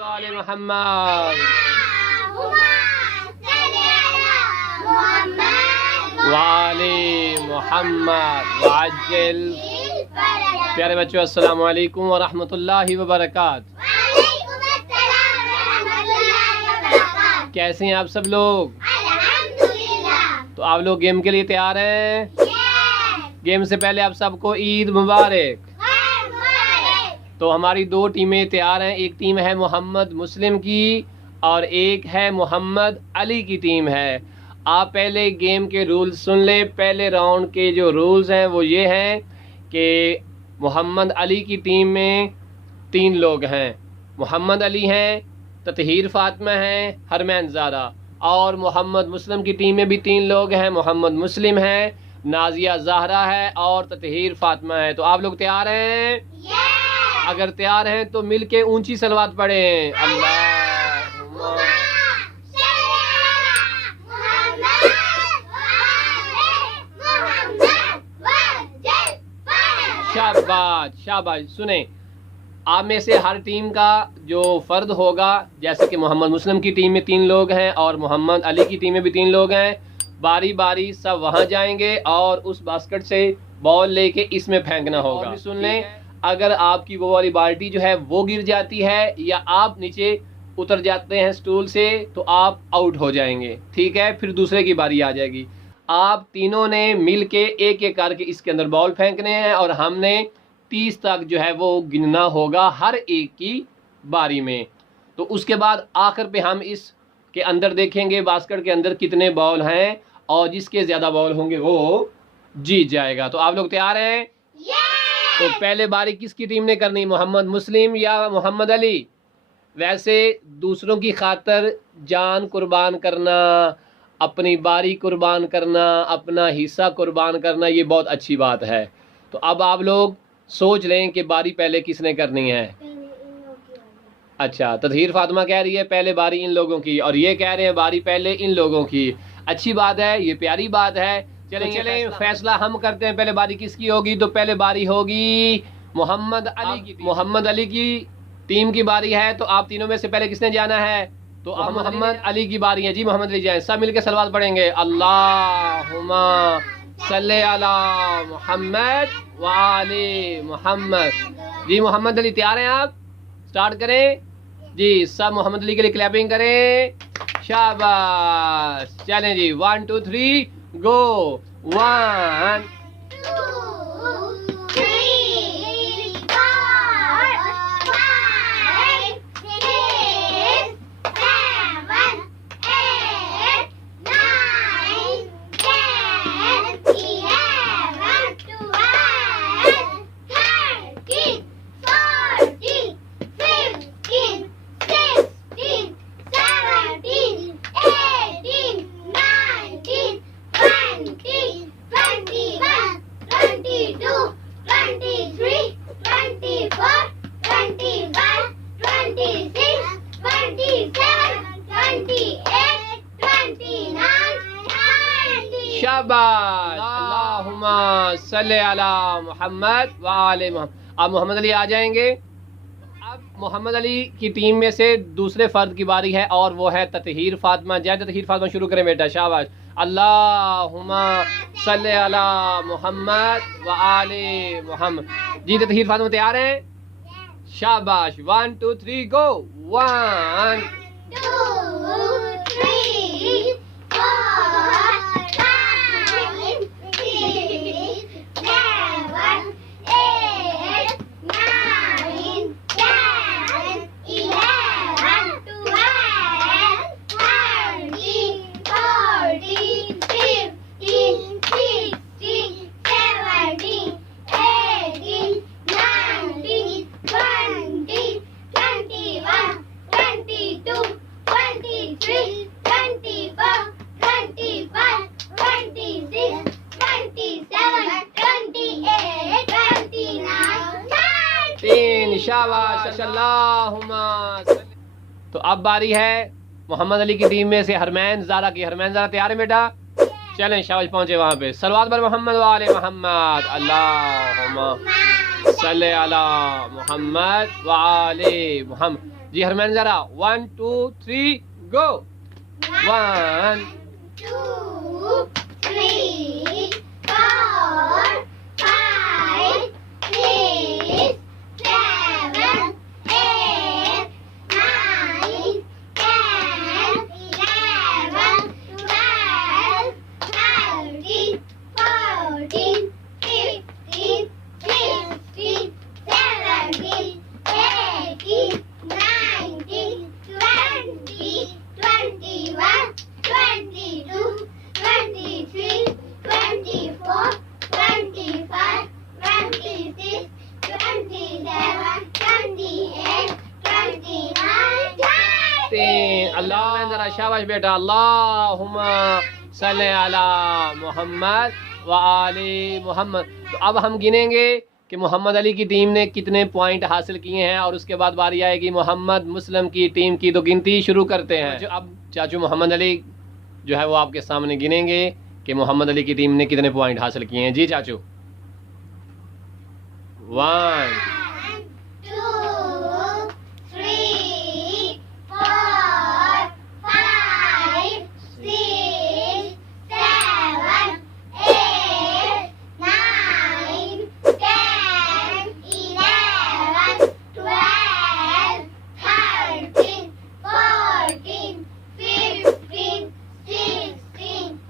वाले मोहम्मद वाले मोहम्मद वाजिल। प्यारे बच्चों, अस्सलामु अलैकुम व रहमतुल्लाहि व बरकात। कैसे हैं आप सब लोग? तो आप लोग गेम के लिए तैयार हैं? गेम से पहले आप सबको ईद मुबारक। तो हमारी दो टीमें तैयार हैं। एक टीम है मोहम्मद मुस्लिम की और एक है मोहम्मद अली की टीम है। आप पहले गेम के रूल्स सुन लें। पहले राउंड के जो रूल्स हैं वो ये हैं कि मोहम्मद अली की टीम में 3 लोग हैं। मोहम्मद अली हैं, ततहीर फातिमा हैं, हरमैन ज़ारा। और मोहम्मद मुस्लिम की टीम में भी 3 लोग हैं। मोहम्मद मुस्लिम है, नाजिया ज़हरा है और ततहीर फातिमा है। तो आप लोग तैयार हैं? अगर तैयार हैं तो मिल के ऊँची सलवात पढ़ें। अल्लाह शाबाश शाबाश। सुने, आप में से हर टीम का जो फ़र्द होगा, जैसे कि मोहम्मद मुस्लिम की टीम में 3 लोग हैं और मोहम्मद अली की टीम में भी 3 लोग हैं, बारी बारी सब वहां जाएंगे और उस बास्केट से बॉल लेके इसमें फेंकना होगा। और भी सुन लें, अगर आपकी वो वाली बाल्टी जो है वो गिर जाती है या आप नीचे उतर जाते हैं स्टूल से तो आप आउट हो जाएंगे। ठीक है, फिर दूसरे की बारी आ जाएगी। आप तीनों ने मिल के एक एक करके इसके अंदर बॉल फेंकने हैं और हमने 30 तक जो है वो गिनना होगा हर एक की बारी में। तो उसके बाद आखिर पे हम इस के अंदर देखेंगे बास्केट के अंदर कितने बॉल हैं और जिसके ज़्यादा बॉल होंगे वो जीत जाएगा। तो आप लोग तैयार हैं? तो पहले बारी किसकी टीम ने करनी, मोहम्मद मुस्लिम या मोहम्मद अली? वैसे दूसरों की खातर जान कुर्बान करना, अपनी बारी कुर्बान करना, अपना हिस्सा कुर्बान करना, ये बहुत अच्छी बात है। तो अब आप लोग सोच लें कि बारी पहले किसने करनी है। अच्छा, ततहीर फातिमा कह रही है पहले बारी इन लोगों की और ये कह रहे हैं बारी पहले इन लोगों की। अच्छी बात है, ये प्यारी बात है। चलें फैसला हम करते हैं पहले बारी किसकी होगी। तो पहले बारी होगी मोहम्मद अली की। मोहम्मद अली की टीम की बारी है। तो आप तीनों में से पहले किसने जाना है? तो अब मोहम्मद अली की बारी है। जी मोहम्मद अली जाए। सब मिलके सलवात पढ़ेंगे। अल्लाहुम्मा सल्ले अला मुहम्मद व आले मुहम्मद। जी मोहम्मद अली तैयार हैं आप? स्टार्ट करें जी। सब मोहम्मद अली के लिए क्लैपिंग करें। शाबाश। चलें जी, 1 2 3 गो। 1 शाबाश। अल्लाहुम्मा सल्ले अला मुहम्मद व आले मुहम्मद। अब मोहम्मद अली आ जाएंगे। अब मोहम्मद अली की टीम में से दूसरे फर्द की बारी है और वो है ततहीर फातिमा। जय ततहीर फातिमा, शुरू करें बेटा। शाबाश। अल्लाहुम्मा सल्ले अला मुहम्मद व आले मुहम्मद। जी ततहीर फातिमा तैयार हैं? शाबाश। 1 2 3 गो। 1 2 3 4 शाबाश। अल्लाहुम्मा। तो अब बारी है मोहम्मद अली की टीम में से हरमैन ज़ारा की। हरमैन ज़ारा तैयार है बेटा? चलें शाबाश, पहुंचे वहां पे। सलवात बर मोहम्मद व आले मोहम्मद, अल्लाहुम्मा सल्ले अला मोहम्मद व आले मोहम्मद। जी हरमैन जरा 1 2 3 गो। 1 2 3 4 5 6 7 8 9 10 11 12 13 14 15 16 17 18 19 20 21 22 23 24 25 26 27 28 29 30। अल्लाह जरा शाबाश बेटा। अल्लाहुम्मा सल्ले अला मोहम्मद व आले मोहम्मद। तो अब हम गिनेंगे कि मोहम्मद अली की टीम ने कितने पॉइंट हासिल किए हैं और उसके बाद बारी आएगी मोहम्मद मुस्लिम की टीम की। तो गिनती शुरू करते हैं। जो अब चाचू मोहम्मद अली जो है वो आपके सामने गिनेंगे कि मोहम्मद अली की टीम ने कितने पॉइंट हासिल किए हैं। जी चाचू। 1 2 3 4 5 6 7 8 9 10 11 12 13 14 15 16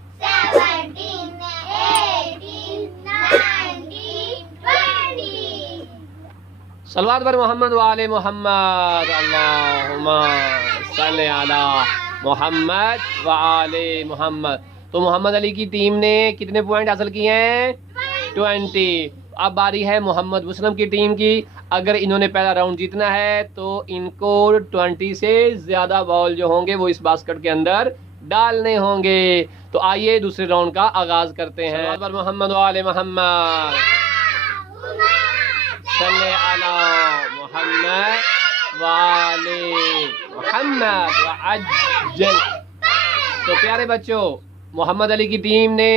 17 18 19 20। सलवात बर मोहम्मद व आले मोहम्मद, अल्लाहुम्मा सल्ले अला मोहम्मद व आले मोहम्मद। तो मोहम्मद अली की टीम ने कितने पॉइंट हासिल किए हैं? 20। अब बारी है मोहम्मद मुस्लिम की टीम की। अगर इन्होंने पहला राउंड जीतना है तो इनको 20 से ज़्यादा बॉल जो होंगे वो इस बास्केट के अंदर डालने होंगे। तो आइए दूसरे राउंड का आगाज करते हैं। सलवात बर मोहम्मद व आले मोहम्मद, सल्ले अला मोहम्मद व आले मोहम्मद व अज्जल। तो प्यारे बच्चों, मोहम्मद अली की टीम ने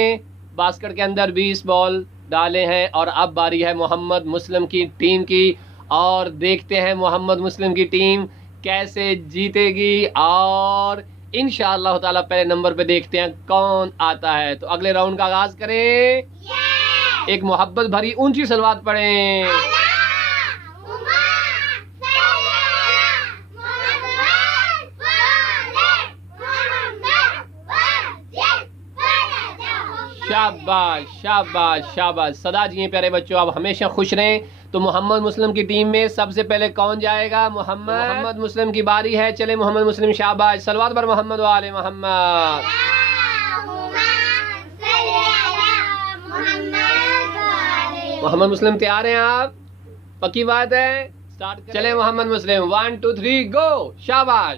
बास्केट के अंदर 20 बॉल डाले हैं और अब बारी है मोहम्मद मुस्लिम की टीम की। और देखते हैं मोहम्मद मुस्लिम की टीम कैसे जीतेगी और इंशाअल्लाह ताला पहले नंबर पे देखते हैं कौन आता है। तो अगले राउंड का आगाज करें। एक मोहब्बत भरी ऊंची सलवात पढ़ें। शाबाश शाबाश शाबाश। सदा जिए प्यारे बच्चों, आप हमेशा खुश रहें। तो मोहम्मद मुस्लिम की टीम में सबसे पहले कौन जाएगा? मोहम्मद मुस्लिम की बारी है। चले मोहम्मद मुस्लिम, शाबाश। सलवात बर मोहम्मद व आले मोहम्मद। मोहम्मद मुस्लिम तैयार हैं आप? पक्की बात है? स्टार्ट चले मोहम्मद मुस्लिम। 1 2 3 गो। शाबाश।